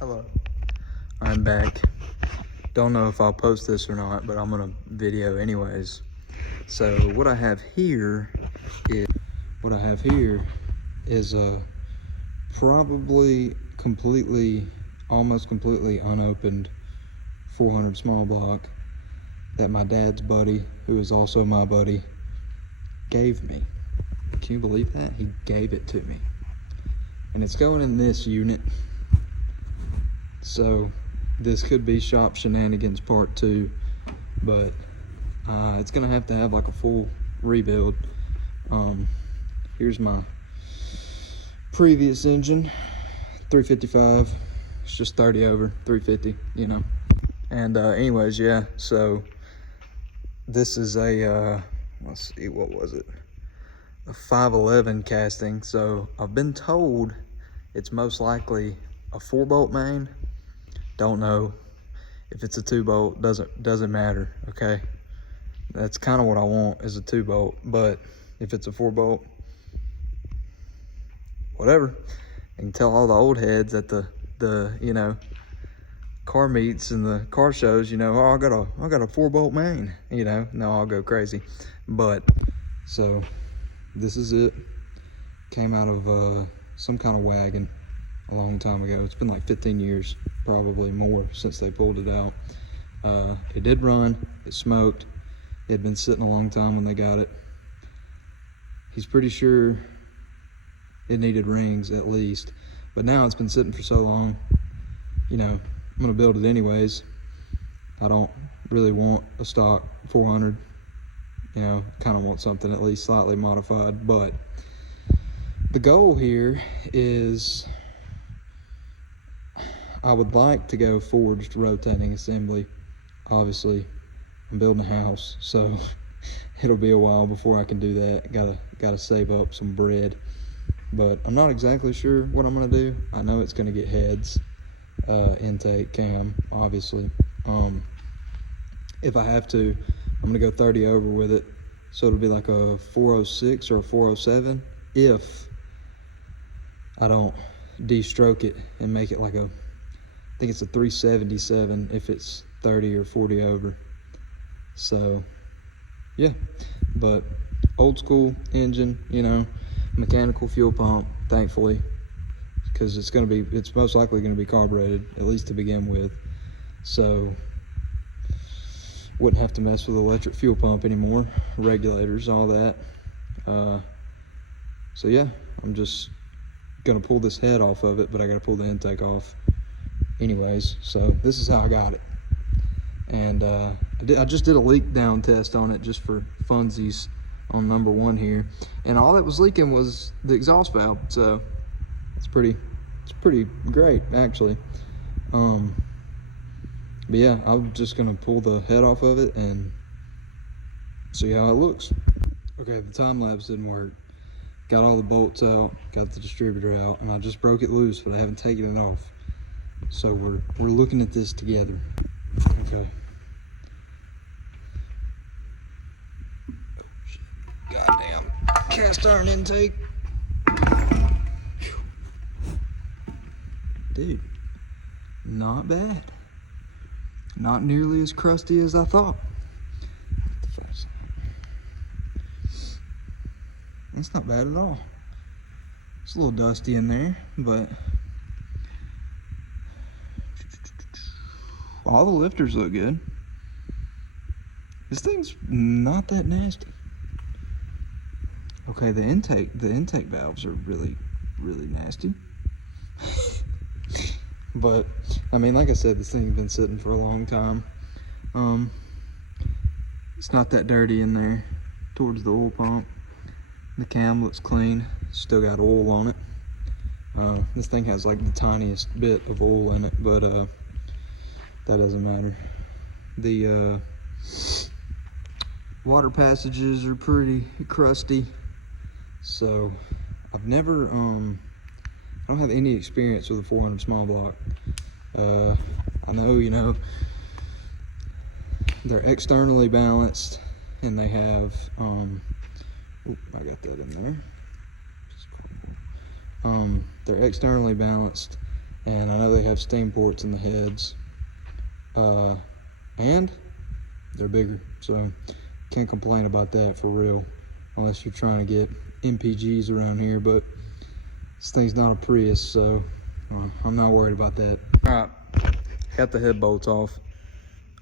Hello, I'm back. Don't know if I'll post this or not, but I'm gonna video anyways. So what I have here is a probably almost completely unopened 400 small block that my dad's buddy, who is also my buddy, gave me. Can you believe that? He gave it to me. And it's going in this unit. So this could be Shop Shenanigans Part 2, but it's gonna have to have like a full rebuild. Here's my previous engine, 355. It's just 30 over 350, you know. And anyways, yeah, so this is a let's see, what was it, a 511 casting. So I've been told it's most likely a 4-bolt main. Don't know if it's a 2-bolt, doesn't matter, okay? That's kind of what I want, is a 2-bolt, but if it's a 4-bolt, whatever. I can tell all the old heads at the you know, car meets and the car shows, you know, oh, I got a 4-bolt main, you know, no, I'll go crazy. But so this is it. Came out of some kind of wagon a long time ago. It's been like 15 years, probably more, since they pulled it out. It did run, it smoked. It had been sitting a long time when they got it. He's pretty sure it needed rings at least, but now it's been sitting for so long, you know, I'm gonna build it anyways. I don't really want a stock 400, you know, kind of want something at least slightly modified. But the goal here is I would like to go forged rotating assembly. Obviously, I'm building a house, so it'll be a while before I can do that. Gotta save up some bread. But I'm not exactly sure what I'm gonna do. I know it's gonna get heads, intake, cam, obviously. If I have to, I'm gonna go 30 over with it. So it'll be like a 406 or a 407 if I don't de-stroke it and make it like I think it's a 377 if it's 30 or 40 over. So yeah, but old school engine, you know, mechanical fuel pump, thankfully, because it's most likely going to be carbureted, at least to begin with. So wouldn't have to mess with electric fuel pump anymore, regulators, all that. So yeah, I'm just gonna pull this head off of it, but I gotta pull the intake off anyways. So this is how I got it. And I just did a leak down test on it just for funsies on number 1 here, and all that was leaking was the exhaust valve. So it's pretty great actually. But yeah, I'm just gonna pull the head off of it and see how it looks. Okay, the time lapse didn't work. Got all the bolts out, got the distributor out, and I just broke it loose, but I haven't taken it off. So we're looking at this together. Okay. Goddamn cast iron intake. Dude, not bad. Not nearly as crusty as I thought. It's not bad at all. It's a little dusty in there, but all the lifters look good. This thing's not that nasty. Okay, the intake valves are really nasty. But I mean, like I said, this thing's been sitting for a long time. It's not that dirty in there towards the oil pump. The cam looks clean, still got oil on it. This thing has like the tiniest bit of oil in it, but that doesn't matter. The water passages are pretty crusty. So I've never, I don't have any experience with a 400 small block. I know, you know, they're externally balanced and they have, I got that in there. They're externally balanced And I know they have steam ports in the heads. And they're bigger, so can't complain about that for real, unless you're trying to get MPGs around here, but this thing's not a Prius, so I'm not worried about that. All right, got the head bolts off.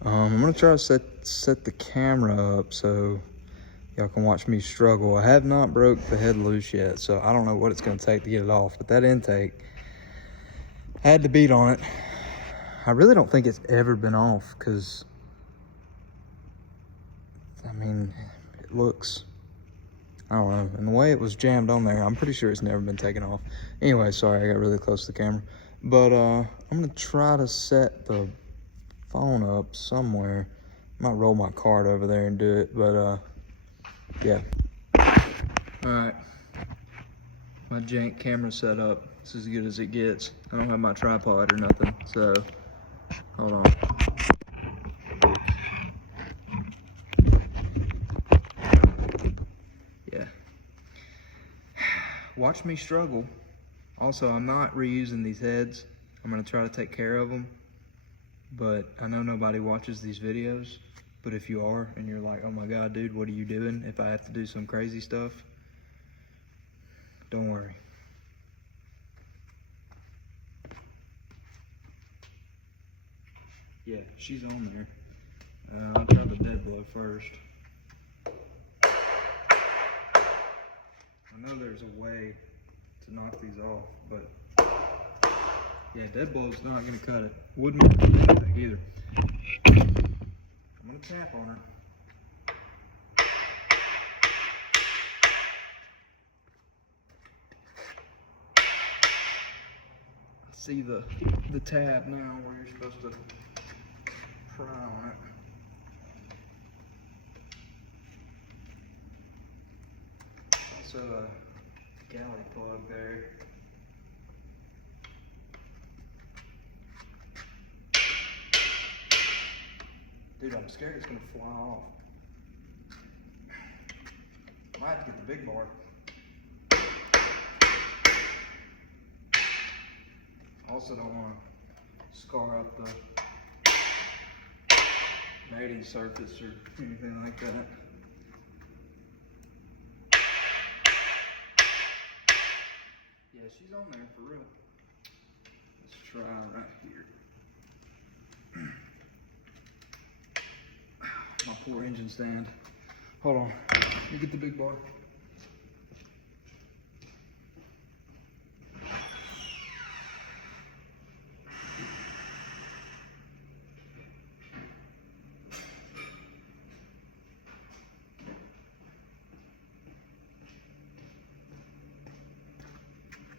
I'm gonna try to set the camera up so y'all can watch me struggle. I have not broke the head loose yet, so I don't know what it's gonna take to get it off, but that intake had to beat on it. I really don't think it's ever been off, because I mean, it looks, I don't know, and the way it was jammed on there, I'm pretty sure it's never been taken off. Anyway, sorry, I got really close to the camera. But I'm gonna try to set the phone up somewhere. I might roll my card over there and do it, but yeah. All right, my jank camera set up. It's as good as it gets. I don't have my tripod or nothing, so hold on. Yeah. Watch me struggle. Also, I'm not reusing these heads. I'm gonna try to take care of them, but I know nobody watches these videos. But if you are, and you're like, oh my God, dude, what are you doing if I have to do some crazy stuff? Don't worry. Yeah, she's on there. I'll try the dead blow first. I know there's a way to knock these off, but yeah, dead blow's not gonna cut it. Wouldn't either. I'm gonna tap on her. I see the tab now where you're supposed to pry on it. Also a galley plug there. Dude, I'm scared it's gonna fly off. Might have to get the big bar. Also don't want to scar up the mating surface or anything like that. Yeah, she's on there for real. Let's try right here. My poor engine stand. Hold on, let me get the big bar.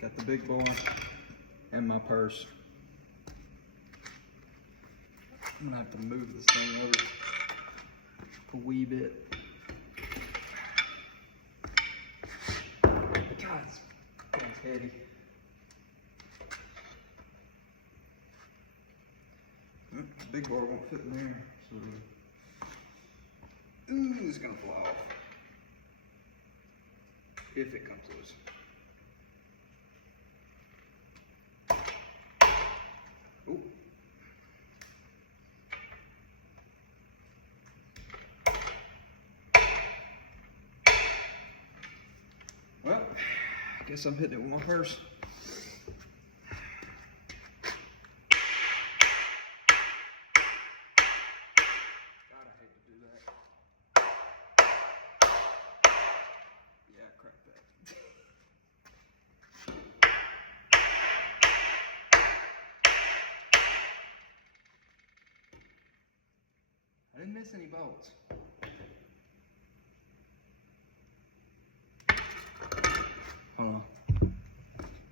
Got the big bar and my purse. I'm gonna have to move this thing over a wee bit. God, it's heavy. The big bar won't fit in there, so ooh, it's gonna fly off. If it comes loose. Ooh. Well, I guess I'm hitting it with my purse. God, I hate to do that. Yeah, I cracked that. I didn't miss any bolts. Hold on.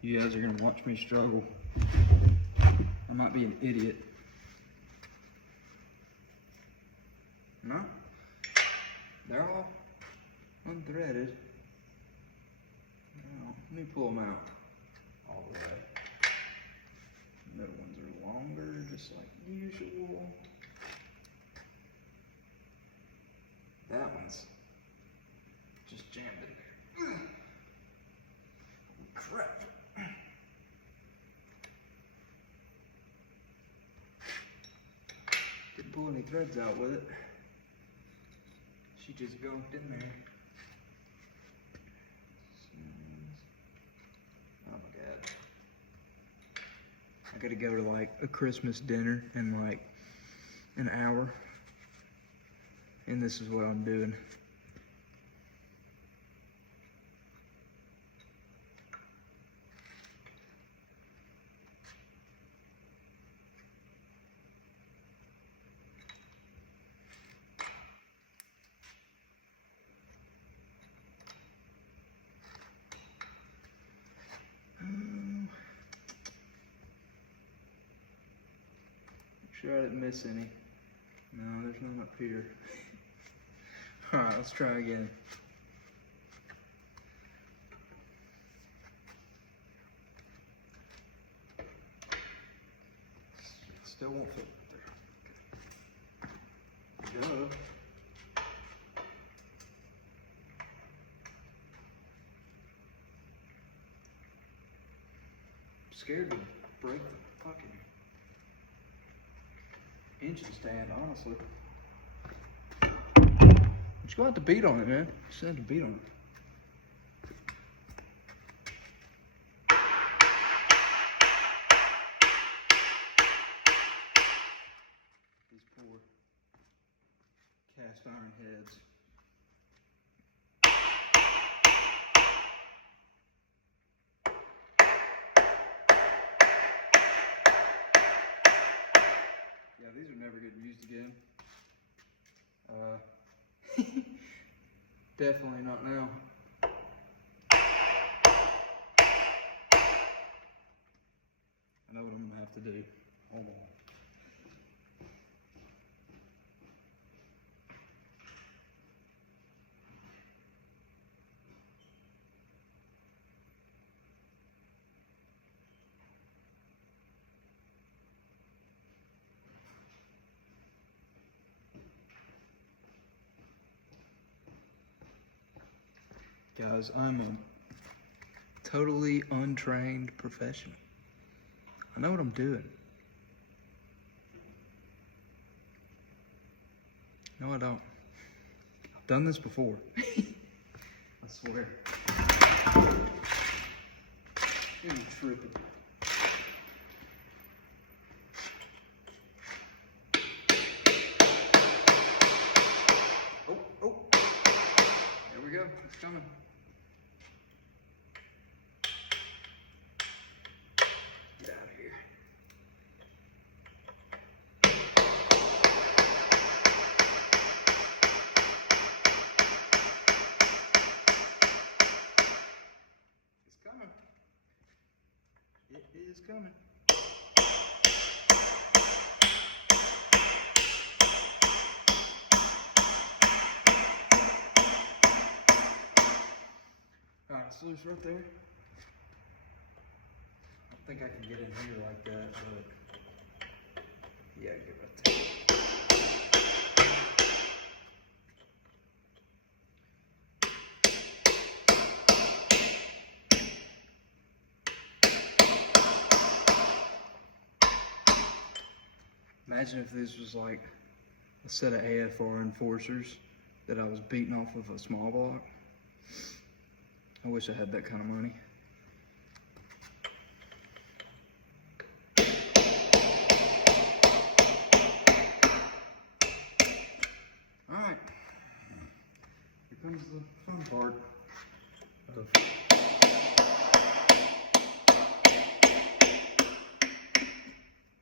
You guys are gonna watch me struggle. I might be an idiot. No? They're all unthreaded. Now, let me pull them out all the way. Middle ones are longer, just like usual. That one's just jammed in there. Crap. pull any threads out with it. She just gunked in there. Oh my God. I gotta go to like a Christmas dinner in like an hour. And this is what I'm doing. Make sure I didn't miss any. No, there's none up here. Alright, let's try again. Still won't fit there. Duh. I'm scared to break the fucking engine stand, honestly. Just gonna have to beat on it, man. Just have to beat on it. These poor cast iron heads. Yeah, these are never getting used again. Definitely not now. I know what I'm gonna have to do. Hold on. Guys, I'm a totally untrained professional. I know what I'm doing. No, I don't. I've done this before. I swear. You're tripping. Oh. There we go. It's coming. Get out of here. It's coming. It is coming. Alright, so it's right there. I think I can get in here like that, but yeah, get right there. Imagine if this was like a set of AFR enforcers that I was beating off of a small block. I wish I had that kind of money. Alright, here comes the fun part of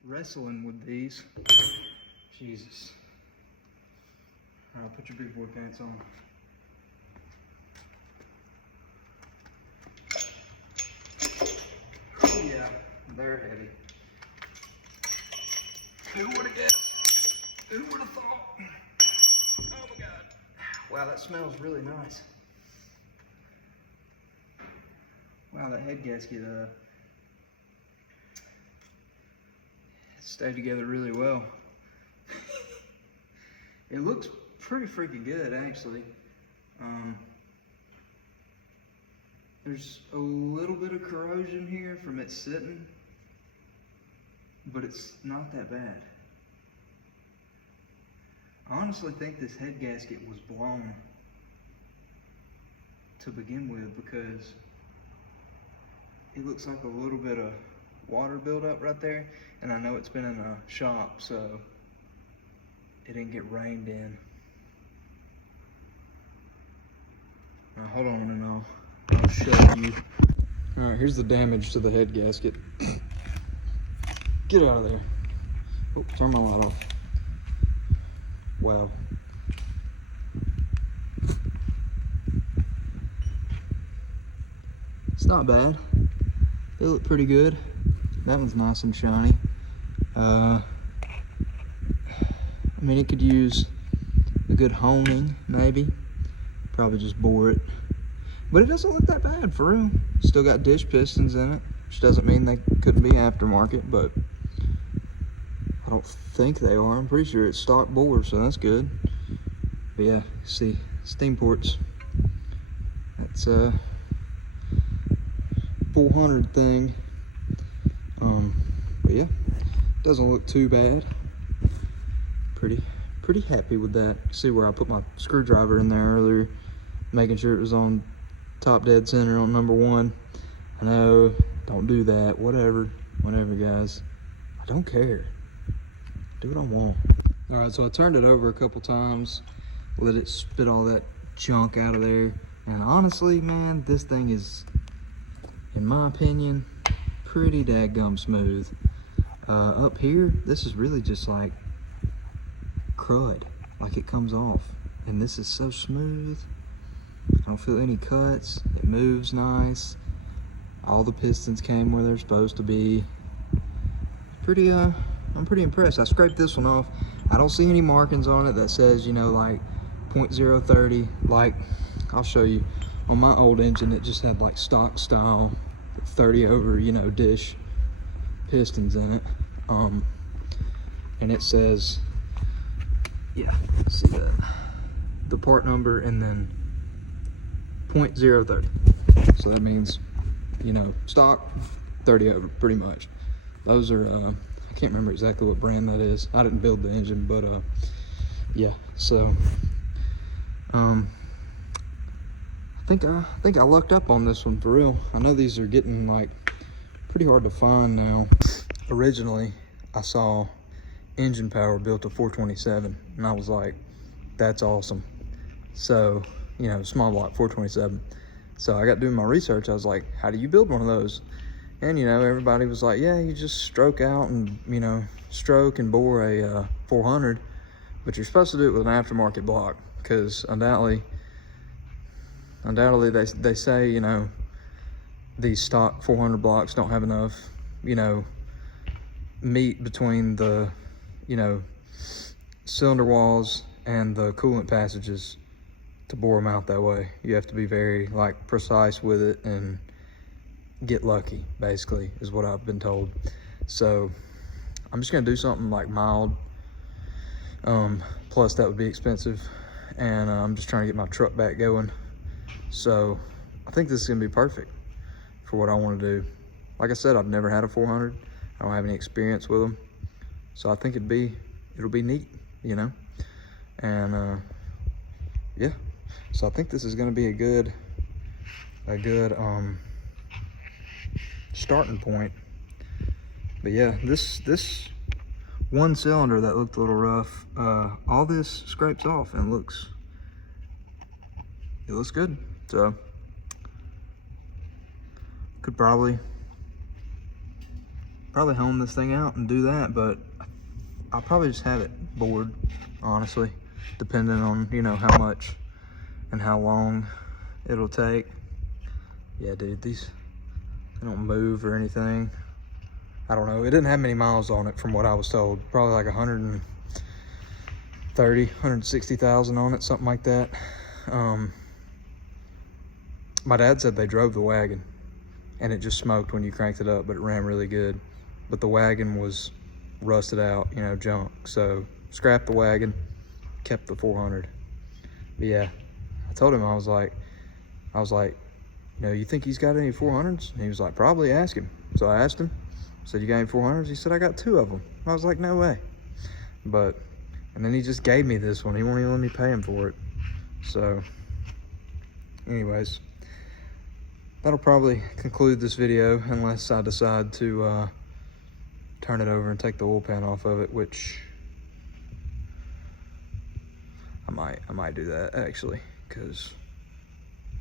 wrestling with these. Jesus. Alright, put your big boy pants on. Yeah, they're heavy. Who would have guessed? Who would have thought? Oh my God. Wow, that smells really nice. Wow, that head gasket stayed together really well. It looks pretty freaking good, actually. There's a little bit of corrosion here from it sitting, but it's not that bad. I honestly think this head gasket was blown to begin with, because it looks like a little bit of water buildup right there, and I know it's been in a shop, so it didn't get rained in. Now hold on and I'll show you. All right, here's the damage to the head gasket. Get out of there. Oh, turn my light off. Wow. It's not bad. They look pretty good. That one's nice and shiny. I mean, it could use a good honing, maybe. Probably just bore it. But it doesn't look that bad, for real. Still got dish pistons in it, which doesn't mean they couldn't be aftermarket, but I don't think they are. I'm pretty sure it's stock bore, so that's good. But yeah, see, steam ports. That's a 400 thing. But yeah, doesn't look too bad. Pretty happy with that. See where I put my screwdriver in there earlier, making sure it was on top dead center on number 1. I know, don't do that. Whatever, guys. I don't care. Do what I want. All right, so I turned it over a couple times, let it spit all that junk out of there. And honestly, man, this thing is, in my opinion, pretty dadgum smooth. Up here, this is really just like crud, like it comes off. And this is so smooth. I don't feel any cuts. It moves nice. All the pistons came where they're supposed to be. I'm pretty impressed. I scraped this one off. I don't see any markings on it that says, you know, like 0.030. Like, I'll show you. On my old engine, it just had like stock style 30 over, you know, dish pistons in it. And it says, yeah, see that, the part number and then 0.030. So that means, you know, stock 30 over, pretty much. Those are I can't remember exactly what brand that is. I didn't build the engine, but yeah. So I think I lucked up on this one, for real. I know these are getting like pretty hard to find now. Originally, I saw engine power built to 427, and I was like, that's awesome. So, you know, small block 427. So I got doing my research. I was like, how do you build one of those? And, you know, everybody was like, yeah, you just stroke out and, you know, stroke and bore a 400, but you're supposed to do it with an aftermarket block, because undoubtedly they say, you know, these stock 400 blocks don't have enough, you know, meat between the, you know, cylinder walls and the coolant passages to bore them out that way. You have to be very, like, precise with it and get lucky, basically, is what I've been told. So I'm just gonna do something like mild, plus that would be expensive, and I'm just trying to get my truck back going. So I think this is gonna be perfect for what I want to do. Like I said, I've never had a 400. I don't have any experience with them, so I think it'll be neat, you know. And yeah, so I think this is gonna be a good starting point. But yeah, this one cylinder that looked a little rough, all this scrapes off and it looks good. So could probably home this thing out and do that, but I'll probably just have it bored, honestly, depending on, you know, how much and how long it'll take. Yeah, dude, these, they don't move or anything. I don't know. It didn't have many miles on it from what I was told. Probably like 160,000 on it, something like that. My dad said they drove the wagon and it just smoked when you cranked it up, but it ran really good. But the wagon was rusted out, you know, junk. So scrapped the wagon, kept the 400. But yeah, I told him, I was like, you know, you think he's got any 400s? And he was like, probably, ask him. So I asked him, said, you got any 400s? He said, I got 2 of them. I was like, no way. But And then he just gave me this one. He won't even let me pay him for it. So, anyways, that'll probably conclude this video unless I decide to turn it over and take the oil pan off of it, which I might do that actually, because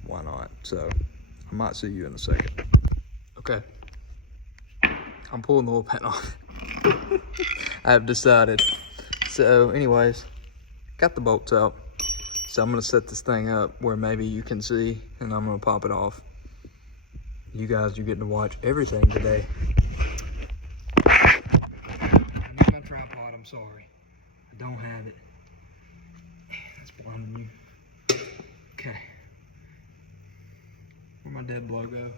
why not? So I might see you in a second. Okay, I'm pulling the oil pan off. I have decided. So anyways, got the bolts out. So I'm gonna set this thing up where maybe you can see, and I'm gonna pop it off. You guys are getting to watch everything today. I need my tripod, I'm sorry. I don't have it. That's blinding you. Okay. Where'd my dead blow go?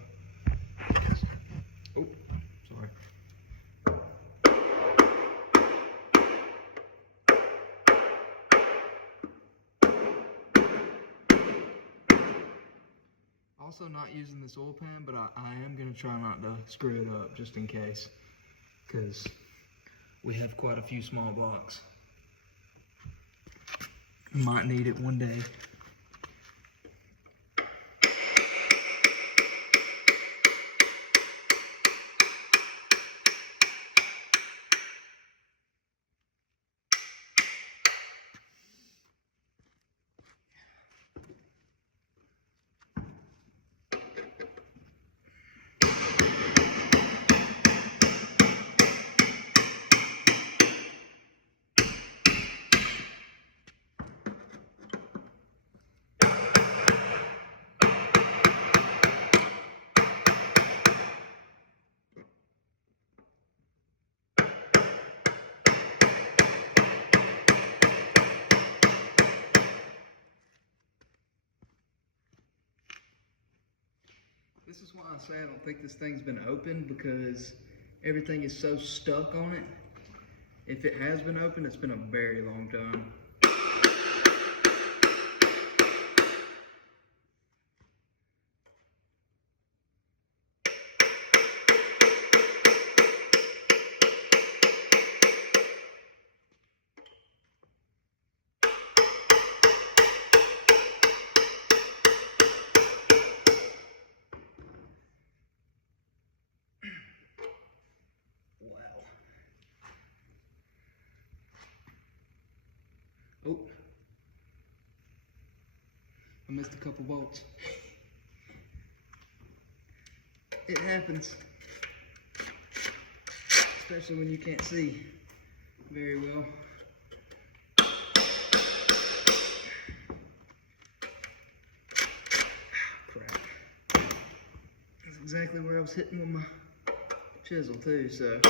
Oh, sorry. Also not using this oil pan, but I am gonna try not to screw it up just in case, because we have quite a few small blocks. Might need it one day. This is why I say I don't think this thing's been opened, because everything is so stuck on it. If it has been opened, it's been a very long time. Wow. Oh. I missed a couple bolts. It happens. Especially when you can't see very well. Crap. That's exactly where I was hitting with my chisel too, so.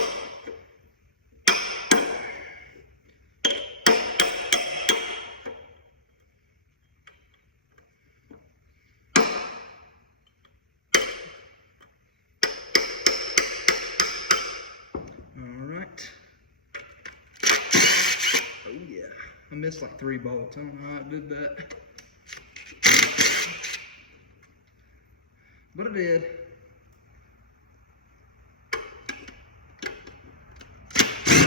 I missed like 3 bolts. I don't know how I did that. But I did. Oh,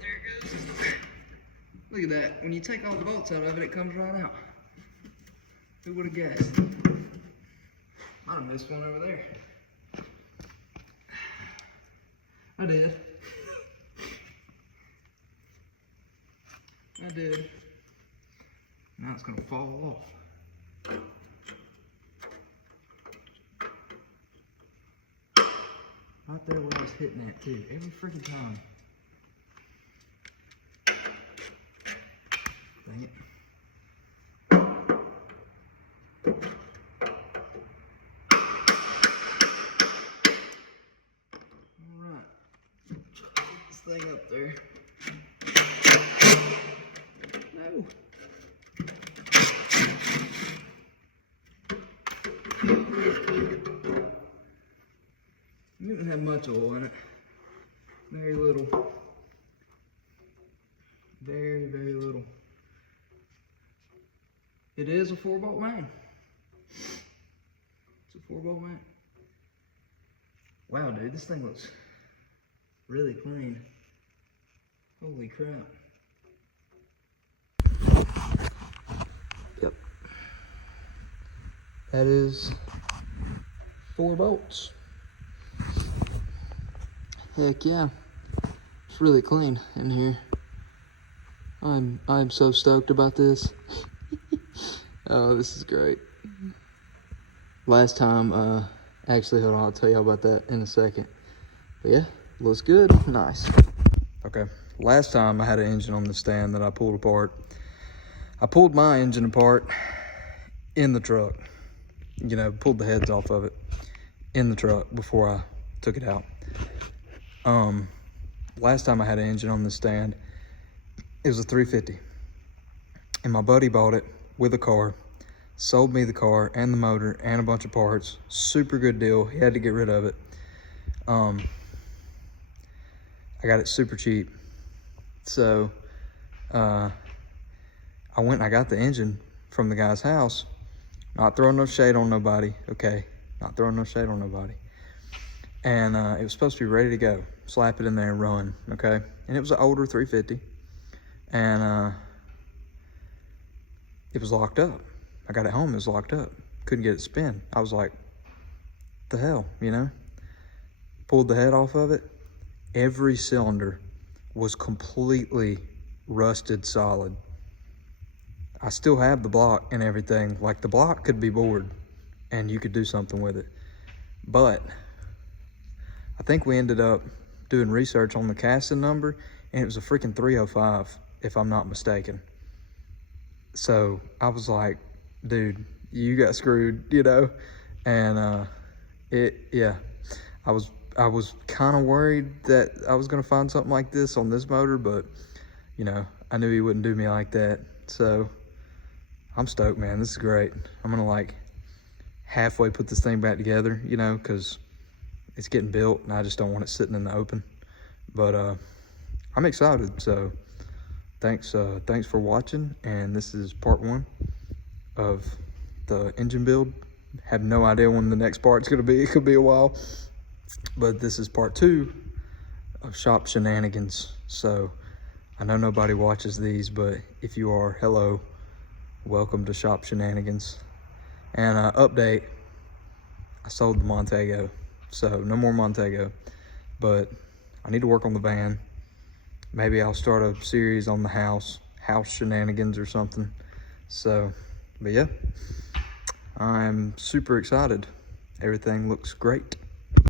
there it goes. Look at that. When you take all the bolts out of it, it comes right out. Who would have guessed? Might have missed one over there. I did. I did. Now it's gonna fall off. Right there where I was hitting that too, every freaking time. Dang it. Alright. Get this thing up there. No. It didn't have much oil in it. Very little. Very, very little. It is a 4-bolt main. It's a 4-bolt main. Wow, dude, this thing looks really clean. Holy crap. that is 4 bolts. Heck yeah, it's really clean in here. I'm so stoked about this. Oh, this is great. Last time, actually, hold on, I'll tell you about that in a second. But yeah, looks good, nice. Okay, last time I had an engine on the stand that I pulled apart. I pulled my engine apart in the truck. You know, pulled the heads off of it in the truck before I took it out. Last time I had an engine on the stand, it was a 350. And my buddy bought it with a car, sold me the car and the motor and a bunch of parts. Super good deal. He had to get rid of it. I got it super cheap. So I went and I got the engine from the guy's house. Not throwing no shade on nobody, okay? Not throwing no shade on nobody. And it was supposed to be ready to go. Slap it in there and run, okay? And it was an older 350. And it was locked up. I got it home, it was locked up. Couldn't get it to spin. I was like, the hell, you know? Pulled the head off of it. Every cylinder was completely rusted solid. I still have the block and everything. Like, the block could be bored and you could do something with it. But I think we ended up doing research on the casting number, and it was a freaking 305, if I'm not mistaken. So I was like, dude, you got screwed, you know? And yeah, I was kind of worried that I was gonna find something like this on this motor, but you know, I knew he wouldn't do me like that. So I'm stoked, man. This is great. I'm gonna like halfway put this thing back together, you know, because it's getting built and I just don't want it sitting in the open. But I'm excited. So thanks for watching. And this is part 1 of the engine build. Have no idea when the next part's gonna be. It could be a while. But this is part 2 of Shop Shenanigans. So I know nobody watches these, but if you are, hello, welcome to Shop Shenanigans. And update, I sold the Montego, so no more Montego, but I need to work on the van. Maybe I'll start a series on the house Shenanigans or something. So, but yeah, I'm super excited. Everything looks great.